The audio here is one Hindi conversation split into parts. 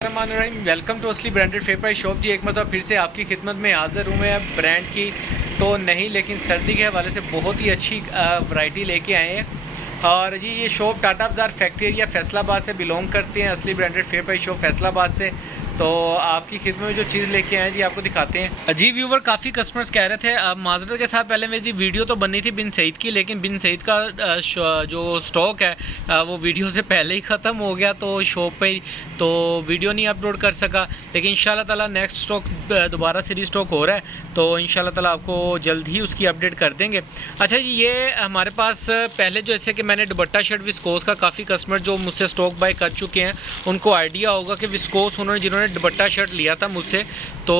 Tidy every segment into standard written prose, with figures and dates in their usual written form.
वेलकम टू असली ब्रांडेड फेयर प्राइस शॉप जी। एक मतलब फिर से आपकी खिदमत में हाज़िर हूँ मैं। ब्रांड की तो नहीं, लेकिन सर्दी के हवाले से बहुत ही अच्छी वैरायटी लेके आए हैं। और जी ये शॉप टाटा बाज़ार फैक्ट्री एरिया फैसलाबाद से बिलोंग करते हैं। असली branded fair price shop Faisalabad से। तो आपकी खिदमत में जो चीज़ लेके आए जी आपको दिखाते हैं। जी व्यूवर, काफ़ी कस्टमर्स कह रहे थे, अब माजरत के साथ पहले मेरी वीडियो तो बनी थी बिन सईद की, लेकिन बिन सईद का जो स्टॉक है वो वीडियो से पहले ही ख़त्म हो गया तो शॉप पे तो वीडियो नहीं अपलोड कर सका। लेकिन इंशाल्लाह ताला नेक्स्ट स्टॉक दोबारा से रीस्टॉक हो रहा है तो इंशाल्लाह ताला आपको जल्द ही उसकी अपडेट कर देंगे। अच्छा जी, ये हमारे पास पहले जैसे कि मैंने दुपट्टा शर्ट विस्कोस का, काफ़ी कस्टमर जो मुझसे स्टॉक बाय कर चुके हैं उनको आइडिया होगा कि विस्कोस जिन्होंने दुपट्टा शर्ट लिया था मुझसे तो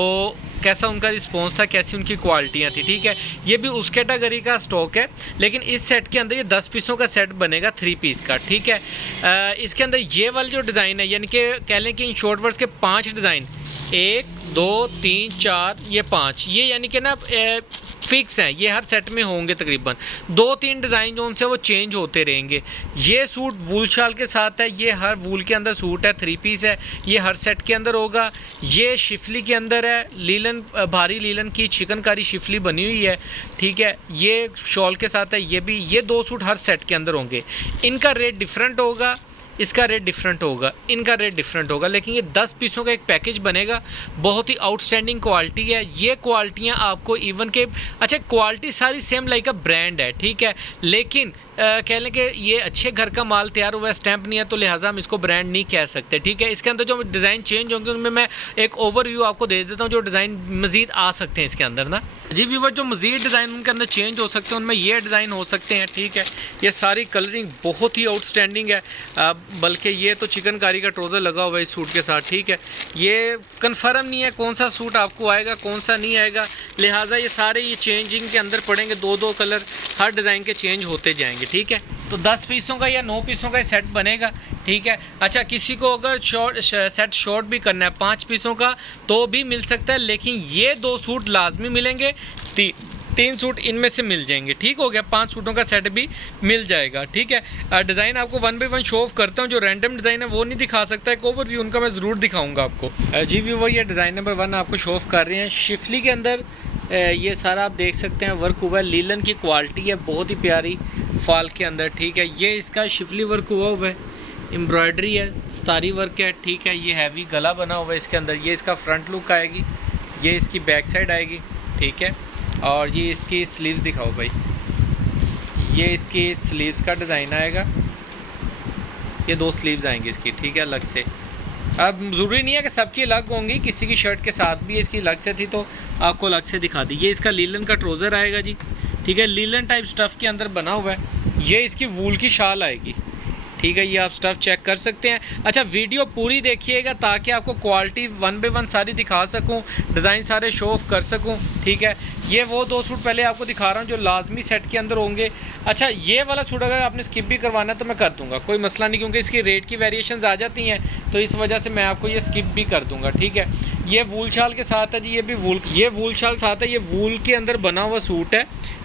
कैसा उनका रिस्पॉन्स था, कैसी उनकी क्वालिटियाँ थी। ठीक है, ये भी उस कैटेगरी का स्टॉक है, लेकिन इस सेट के अंदर ये 10 पीसों का सेट बनेगा 3 पीस का। ठीक है, इसके अंदर ये वाली जो डिज़ाइन है, यानी कि कह लें कि इन शॉर्ट वर्ड्स के 5 डिज़ाइन, 1 2 3 4 ये 5, ये यानी कि ना फिक्स हैं, ये हर सेट में होंगे। तकरीबन 2-3 डिज़ाइन जो उनसे वो चेंज होते रहेंगे। ये सूट वूल शाल के साथ है, ये हर वूल के अंदर सूट है, 3 पीस है, ये हर सेट के अंदर होगा। ये शिफली के अंदर है, लीलन भारी लीलन की चिकनकारी शिफली बनी हुई है। ठीक है, ये शॉल के साथ है, ये भी, ये 2 सूट हर सेट के अंदर होंगे। इनका रेट डिफरेंट होगा, इसका रेट डिफरेंट होगा, इनका रेट डिफरेंट होगा, लेकिन ये 10 पीसों का एक पैकेज बनेगा। बहुत ही आउटस्टैंडिंग क्वालिटी है। ये क्वालिटियाँ आपको इवन के, अच्छा क्वालिटी सारी सेम लाइक अ ब्रांड है। ठीक है, लेकिन कह लें कि ये अच्छे घर का माल तैयार हुआ है, स्टैंप नहीं है, तो लिहाजा हम इसको ब्रांड नहीं कह सकते। ठीक है, इसके अंदर जो डिज़ाइन चेंज होंगे उनमें मैं एक ओवरव्यू आपको दे देता हूँ, जो डिज़ाइन मज़ीद आ सकते हैं इसके अंदर ना जी व्यूवर। जो मज़ीद डिज़ाइन उनके अंदर चेंज हो सकते हैं उनमें ये डिज़ाइन हो सकते हैं। ठीक है, ये सारी कलरिंग बहुत ही आउटस्टैंडिंग है, बल्कि ये तो चिकनकारी का ट्राउज़र लगा हुआ है इस सूट के साथ। ठीक है, ये कन्फर्म नहीं है कौन सा सूट आपको आएगा कौन सा नहीं आएगा, लिहाजा ये सारे ये चेंजिंग के अंदर पड़ेंगे। 2-2 कलर हर डिज़ाइन के चेंज होते जाएंगे। ठीक है, तो 10 पीसों का या 9 पीसों का सेट बनेगा। ठीक है, अच्छा किसी को अगर सेट शॉर्ट भी करना है 5 पीसों का तो भी मिल सकता है, लेकिन ये 2 सूट लाजमी मिलेंगे, 3 सूट इनमें से मिल जाएंगे। ठीक हो गया, 5 सूटों का सेट भी मिल जाएगा। ठीक है, डिज़ाइन आपको 1 बाय 1 शो ऑफ करता हूँ। जो रैंडम डिज़ाइन है वो नहीं दिखा सकता, एक ओवरव्यू उनका मैं ज़रूर दिखाऊंगा आपको। जी व्यूअर, ये डिज़ाइन नंबर 1 आपको शो ऑफ कर रहे हैं। शिफली के अंदर ये सारा आप देख सकते हैं वर्क हुआ है, लीलन की क्वालिटी है, बहुत ही प्यारी फॉल के अंदर। ठीक है, ये इसका शिफली वर्क हुआ है, एम्ब्रॉयडरी है, स्टारी वर्क है। ठीक है, ये हैवी गला बना हुआ है इसके अंदर। ये इसका फ्रंट लुक आएगी, ये इसकी बैक साइड आएगी। ठीक है, और ये इसकी स्लीव्स दिखाओ भाई, ये इसकी स्लीव्स का डिज़ाइन आएगा, ये 2 स्लीव्स आएंगी इसकी। ठीक है, अलग से। अब ज़रूरी नहीं है कि सबकी अलग होंगी, किसी की शर्ट के साथ भी इसकी अलग से थी तो आपको अलग से दिखा दी। ये इसका लीलन का ट्राउज़र आएगा जी। ठीक है, लीलन टाइप स्टफ़ के अंदर बना हुआ है। ये इसकी वूल की शाल आएगी। ठीक है, ये आप स्टफ़ चेक कर सकते हैं। अच्छा वीडियो पूरी देखिएगा ताकि आपको क्वालिटी 1 बाय 1 सारी दिखा सकूं, डिज़ाइन सारे शो ऑफ कर सकूं। ठीक है, ये वो 2 सूट पहले आपको दिखा रहा हूं जो लाजमी सेट के अंदर होंगे। अच्छा ये वाला सूट अगर आपने स्किप भी करवाना है तो मैं कर दूंगा, कोई मसला नहीं, क्योंकि इसकी रेट की वेरिएशंस आ जाती हैं तो इस वजह से मैं आपको ये स्किप भी कर दूँगा। ठीक है, ये वूल शाल के साथ है जी, ये भी वूल शाल साथ है। ये वूल के अंदर बना हुआ सूट है,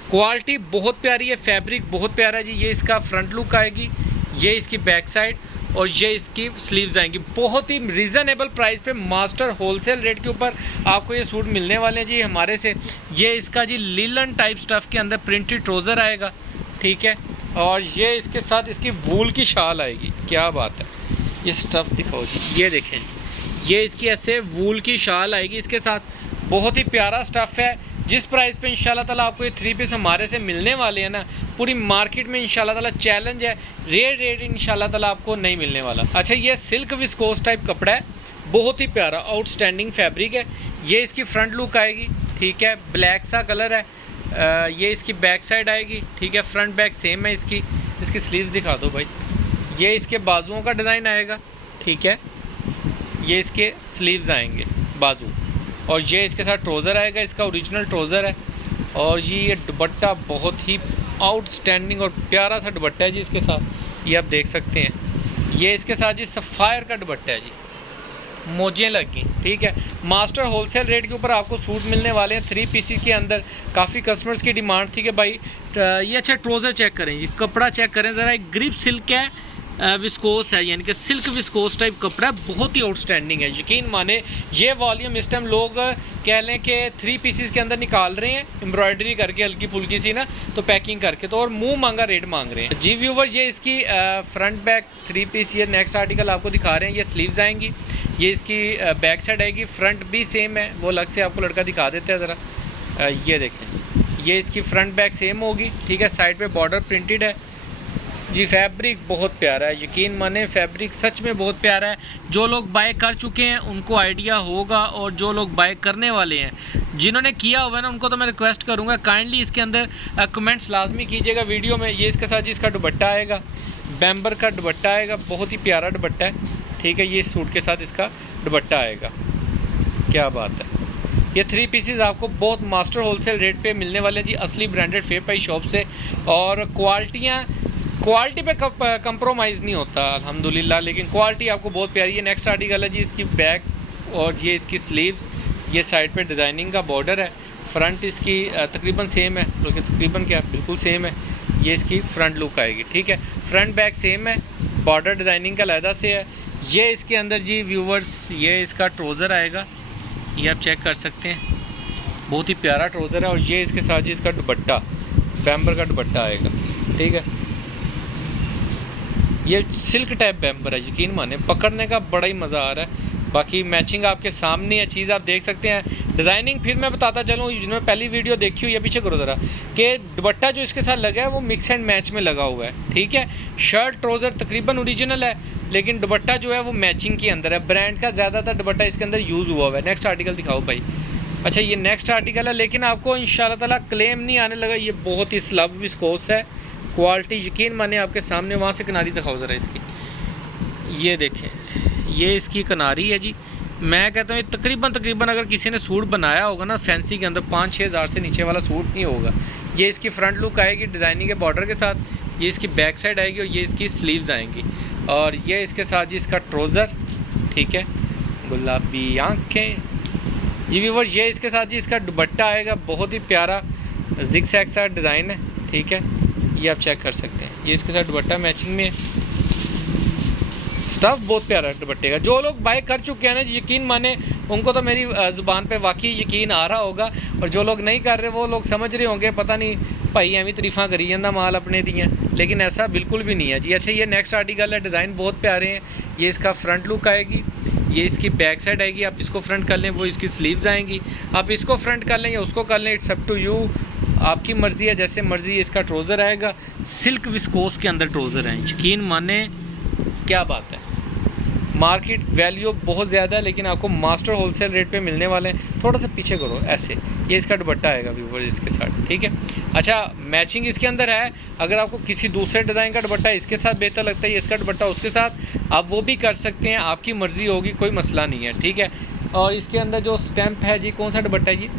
क्वालिटी बहुत प्यारी है, फैब्रिक बहुत प्यारा है जी। ये इसका फ्रंट लुक आएगी, ये इसकी बैक साइड और ये इसकी स्लीव्स आएंगी। बहुत ही रीज़नेबल प्राइस पे मास्टर होलसेल रेट के ऊपर आपको ये सूट मिलने वाले हैं जी हमारे से। ये इसका जी लीलन टाइप स्टफ़ के अंदर प्रिंटेड ट्राउज़र आएगा। ठीक है, और ये इसके साथ इसकी वूल की शाल आएगी। क्या बात है, ये स्टफ़ दिखाओ जी, ये देखें, ये इसकी ऐसे वूल की शाल आएगी इसके साथ। बहुत ही प्यारा स्टफ़ है। जिस प्राइस पे इंशाल्लाह ताला आपको ये 3 पीस हमारे से मिलने वाले हैं ना, पूरी मार्केट में इंशाल्लाह ताला चैलेंज है, रेट इंशाल्लाह ताला आपको नहीं मिलने वाला। अच्छा ये सिल्क विस्कोस टाइप कपड़ा है, बहुत ही प्यारा आउटस्टैंडिंग फैब्रिक है। ये इसकी फ्रंट लुक आएगी। ठीक है, ब्लैक सा कलर है। ये इसकी बैक साइड आएगी। ठीक है, फ्रंट बैक सेम है इसकी। इसकी स्लीव्स दिखा दो भाई, ये इसके बाजुओं का डिज़ाइन आएगा। ठीक है, ये इसके स्लीव्स आएंगे बाजू, और ये इसके साथ ट्राउज़र आएगा, इसका ओरिजिनल ट्राउज़र है। और ये दुपट्टा बहुत ही आउटस्टैंडिंग और प्यारा सा दुपट्टा है जी इसके साथ, ये आप देख सकते हैं। ये इसके साथ जी सफ़ायर का दुपट्टा है जी, मोजें लगी। ठीक है, मास्टर होलसेल रेट के ऊपर आपको सूट मिलने वाले हैं 3 पीस के अंदर। काफ़ी कस्टमर्स की डिमांड थी कि भाई ये अच्छा ट्राउज़र चेक करें जी, कपड़ा चेक करें ज़रा, एक ग्रिप सिल्क है, विस्कोस है, यानी कि सिल्क विस्कोस टाइप कपड़ा है, बहुत ही आउटस्टैंडिंग है। यकीन माने ये वॉल्यूम इस टाइम लोग कह लें कि 3 पीसेस के अंदर निकाल रहे हैं, एम्ब्रॉयडरी करके हल्की फुल्की सी ना, तो पैकिंग करके तो, और मुंह मांगा रेट मांग रहे हैं जी व्यूवर। ये इसकी फ्रंट बैक 3 पीस, ये नेक्स्ट आर्टिकल आपको दिखा रहे हैं। ये स्लीव्स आएंगी, ये इसकी बैक साइड आएगी, फ्रंट भी सेम है, वो अलग से आपको लड़का दिखा देते हैं ज़रा। ये देखें, ये इसकी फ्रंट बैक सेम होगी, ठीक है। साइड पे बॉर्डर प्रिंटेड है जी। फैब्रिक बहुत प्यारा है, यकीन माने फैब्रिक सच में बहुत प्यारा है। जो लोग बाय कर चुके हैं उनको आइडिया होगा, और जो लोग बाय करने वाले हैं, जिन्होंने किया हुआ है ना, उनको तो मैं रिक्वेस्ट करूंगा काइंडली इसके अंदर कमेंट्स लाजमी कीजिएगा वीडियो में। ये इसके साथ जी इसका दुपट्टा आएगा, बैम्बर का दुपट्टा आएगा, बहुत ही प्यारा दुपट्टा है, ठीक है। ये सूट के साथ इसका दुपट्टा आएगा, क्या बात है। ये 3 पीसेस आपको बहुत मास्टर होलसेल रेट पे मिलने वाले हैं जी, असली ब्रांडेड फेयर प्राइस शॉप से। और क्वालिटी पे कंप्रोमाइज़ नहीं होता अल्हम्दुलिल्लाह, लेकिन क्वालिटी आपको बहुत प्यारी है। नेक्स्ट आर्टिकल है जी इसकी बैक, और ये इसकी स्लीव्स, ये साइड पे डिज़ाइनिंग का बॉर्डर है। फ्रंट इसकी तकरीबन सेम है, बल्कि तकरीबन क्या बिल्कुल सेम है। ये इसकी फ्रंट लुक आएगी, ठीक है। फ्रंट बैक सेम है, बॉर्डर डिज़ाइनिंग का अलहदा से है। ये इसके अंदर जी व्यूवर्स, ये इसका ट्राउज़र आएगा, ये आप चेक कर सकते हैं, बहुत ही प्यारा ट्राउज़र है। और ये इसके साथ जी इसका दुपट्टा, बैम्बर का दुपट्टा आएगा, ठीक है। ये सिल्क टाइप बैम्बर है, यकीन माने पकड़ने का बड़ा ही मज़ा आ रहा है। बाकी मैचिंग आपके सामने है, चीज़ आप देख सकते हैं। डिज़ाइनिंग फिर मैं बताता चलूँ, जिन्होंने पहली वीडियो देखी हुई है, पीछे करो ज़रा, कि दुपट्टा जो इसके साथ लगा है वो मिक्स एंड मैच में लगा हुआ है, ठीक है। शर्ट ट्राउज़र तकरीबन ओरिजिनल है, लेकिन दुपट्टा जो है वो मैचिंग के अंदर है। ब्रांड का ज़्यादातर दुपट्टा इसके अंदर यूज़ हुआ हुआ है। नेक्स्ट आर्टिकल दिखाओ भाई। अच्छा, ये नेक्स्ट आर्टिकल है, लेकिन आपको इंशाल्लाह ताला क्लेम नहीं आने लगा। ये बहुत ही स्लब विस्कोस है, क्वालिटी यकीन माने आपके सामने। वहाँ से किनारी दिखाओ ज़रा इसकी, ये देखें, ये इसकी किनारी है जी। मैं कहता हूँ ये तकरीबन अगर किसी ने सूट बनाया होगा ना फैंसी के अंदर, 5-6 हज़ार से नीचे वाला सूट नहीं होगा। ये इसकी फ्रंट लुक आएगी डिज़ाइनिंग के बॉर्डर के साथ, ये इसकी बैक साइड आएगी, और ये इसकी स्लीव्स आएंगी, और ये इसके साथ जी इसका ट्राउज़र, ठीक है, गुलाबी आँखें जी व्यूअर। ये इसके साथ जी इसका दुपट्टा आएगा, बहुत ही प्यारा जिग जैग सा डिज़ाइन है, ठीक है। ये आप चेक कर सकते हैं, ये इसके साथ दुपट्टा मैचिंग में है। स्टफ बहुत प्यारा है दुपट्टे का। जो लोग बाय कर चुके हैं ना, यकीन माने उनको तो मेरी ज़ुबान पे वाकई यकीन आ रहा होगा, और जो लोग नहीं कर रहे वो लोग समझ रहे होंगे पता नहीं भाई एवं तरीफा करी जाता माल अपने दियाँ, लेकिन ऐसा बिल्कुल भी नहीं है जी। अच्छा, ये नेक्स्ट आर्टिकल है, डिज़ाइन बहुत प्यारे हैं। ये इसका फ्रंट लुक आएगी, ये इसकी बैक साइड आएगी। आप इसको फ्रंट कर लें, वो इसकी स्लीव्स आएंगी। आप इसको फ्रंट कर लें या उसको कर लें, इट्स अप टू यू, आपकी मर्ज़ी है, जैसे मर्ज़ी। इसका ट्राउज़र आएगा, सिल्क विस्कोस के अंदर ट्राउज़र है, यकीन माने क्या बात है। मार्केट वैल्यू बहुत ज़्यादा है, लेकिन आपको मास्टर होलसेल रेट पे मिलने वाले हैं। थोड़ा सा पीछे करो ऐसे, ये इसका दुपट्टा आएगा व्यूवर इसके साथ, ठीक है। अच्छा, मैचिंग इसके अंदर है। अगर आपको किसी दूसरे डिज़ाइन का दुपट्टा इसके साथ बेहतर लगता है, इसका दुपट्टा उसके साथ, आप वो भी कर सकते हैं, आपकी मर्ज़ी होगी, कोई मसला नहीं है, ठीक है। और इसके अंदर जो स्टैम्प है जी, कौन सा दुपट्टा है जी?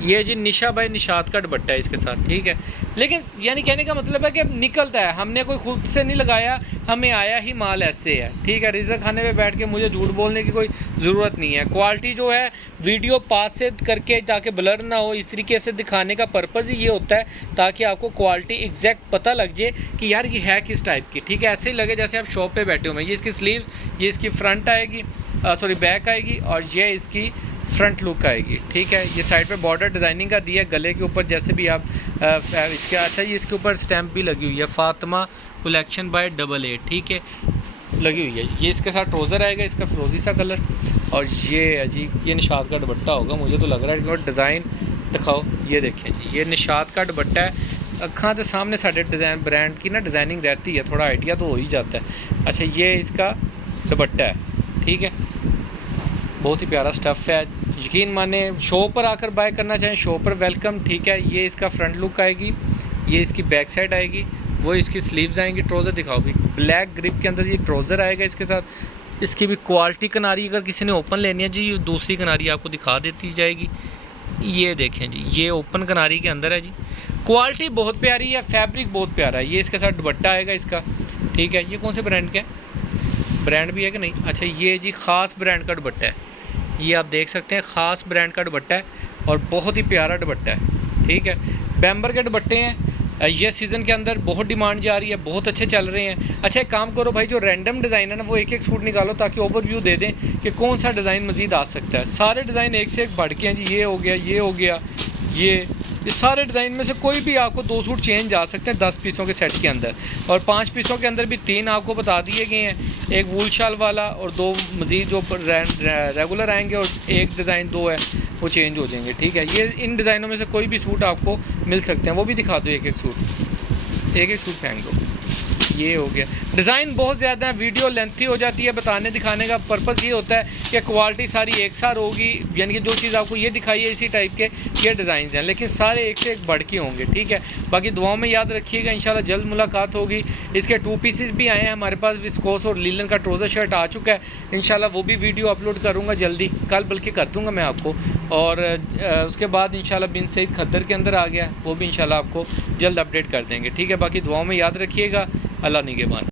ये जी निशा भाई निशात का दुपट्टा है इसके साथ, ठीक है। लेकिन यानी कहने का मतलब है कि निकलता है, हमने कोई खुद से नहीं लगाया, हमें आया ही माल ऐसे है, ठीक है। रिज़्क खाने पे बैठ के मुझे झूठ बोलने की कोई ज़रूरत नहीं है। क्वालिटी जो है वीडियो पास से करके ताकि ब्लर ना हो, इस तरीके से दिखाने का पर्पज़ ही ये होता है ताकि आपको क्वालिटी एग्जैक्ट पता लग जाए कि यार ये है किस टाइप की, ठीक है। ऐसे ही लगे जैसे आप शॉप पर बैठे हुए हैं। ये इसकी स्लीव्स, ये इसकी फ्रंट आएगी, सॉरी बैक आएगी, और ये इसकी फ्रंट लुक आएगी, ठीक है। ये साइड पे बॉर्डर डिज़ाइनिंग का दिया है, गले के ऊपर जैसे भी आप इसके, अच्छा ये इसके ऊपर स्टैम्प भी लगी हुई है, फातिमा कलेक्शन बाय 88, ठीक है, लगी हुई है। ये इसके साथ ट्राउज़र आएगा, इसका फिरोजी सा कलर, और ये है जी, ये निशात का दुपट्टा होगा मुझे तो लग रहा है। और डिज़ाइन दिखाओ, ये देखें जी, ये निशात का दुपट्टा है। अखा के सामने साढ़े डिज़ाइन ब्रांड की ना डिज़ाइनिंग रहती है, थोड़ा आइडिया तो हो ही जाता है। अच्छा, ये इसका दुपट्टा है, ठीक है, बहुत ही प्यारा स्टफ़ है। यकीन माने शॉप पर आकर बाय करना चाहें, शॉप पर वेलकम, ठीक है। ये इसका फ्रंट लुक आएगी, ये इसकी बैक साइड आएगी, वो इसकी स्लीव्स आएंगी। ट्राउज़र दिखाओ भी, ब्लैक ग्रिप के अंदर ये ट्राउज़र आएगा इसके साथ। इसकी भी क्वालिटी किनारी अगर किसी ने ओपन लेनी है जी, दूसरी किनारी आपको दिखा देती जाएगी। ये देखें जी, ये ओपन किनारी के अंदर है जी। क्वालिटी बहुत प्यारी है, फैब्रिक बहुत प्यारा है। ये इसके साथ दुपट्टा आएगा इसका, ठीक है। ये कौन से ब्रांड का है, ब्रांड भी है कि नहीं? अच्छा, ये जी ख़ास ब्रांड का दुपट्टा है, ये आप देख सकते हैं, ख़ास ब्रांड का दुपट्टा है और बहुत ही प्यारा दुपट्टा है, ठीक है। बैम्बर के दुपट्टे हैं, ये सीज़न के अंदर बहुत डिमांड जा रही है, बहुत अच्छे चल रहे हैं। अच्छा एक काम करो भाई, जो रैंडम डिज़ाइन है ना वो एक एक सूट निकालो ताकि ओवरव्यू दे दें कि कौन सा डिज़ाइन मज़ीद आ सकता है। सारे डिज़ाइन एक से एक बढ़ के हैं जी, ये हो गया, ये हो गया, ये सारे डिज़ाइन में से कोई भी आपको 2 सूट चेंज आ सकते हैं 10 पीसों के सेट के अंदर। और 5 पीसों के अंदर भी 3 आपको बता दिए गए हैं, एक वूल शाल वाला और 2 मज़ीद जो रेगुलर आएंगे, और एक डिज़ाइन 2 है वो चेंज हो जाएंगे। ठीक है, ये इन डिज़ाइनों में से कोई भी सूट आपको मिल सकते हैं। वो भी दिखा दो, एक एक सूट फेंक दो। ये हो गया। डिज़ाइन बहुत ज़्यादा है, वीडियो लेंथी हो जाती है, बताने दिखाने का पर्पज़ ये होता है कि क्वालिटी सारी एक साथ होगी, यानी कि जो चीज़ आपको ये दिखाई है इसी टाइप के ये डिज़ाइन हैं, लेकिन सारे एक से एक बढ़ के होंगे। ठीक है, बाकी दुआओं में याद रखिएगा, इंशाल्लाह जल्द मुलाकात होगी। इसके 2 पीसेस भी आए हैं हमारे पास, विस्कोस और लीलन का ट्राउज़र शर्ट आ चुका है, इंशाल्लाह वो भी वीडियो अपलोड करूँगा जल्दी, कल बल्कि कर दूँगा मैं आपको। और उसके बाद इंशाल्लाह बिन सईद खद्दर के अंदर आ गया, वो भी इंशाल्लाह आपको जल्द अपडेट कर देंगे। ठीक है, बाकी दुआओं में याद रखिएगा। अल्लाह निगहबान।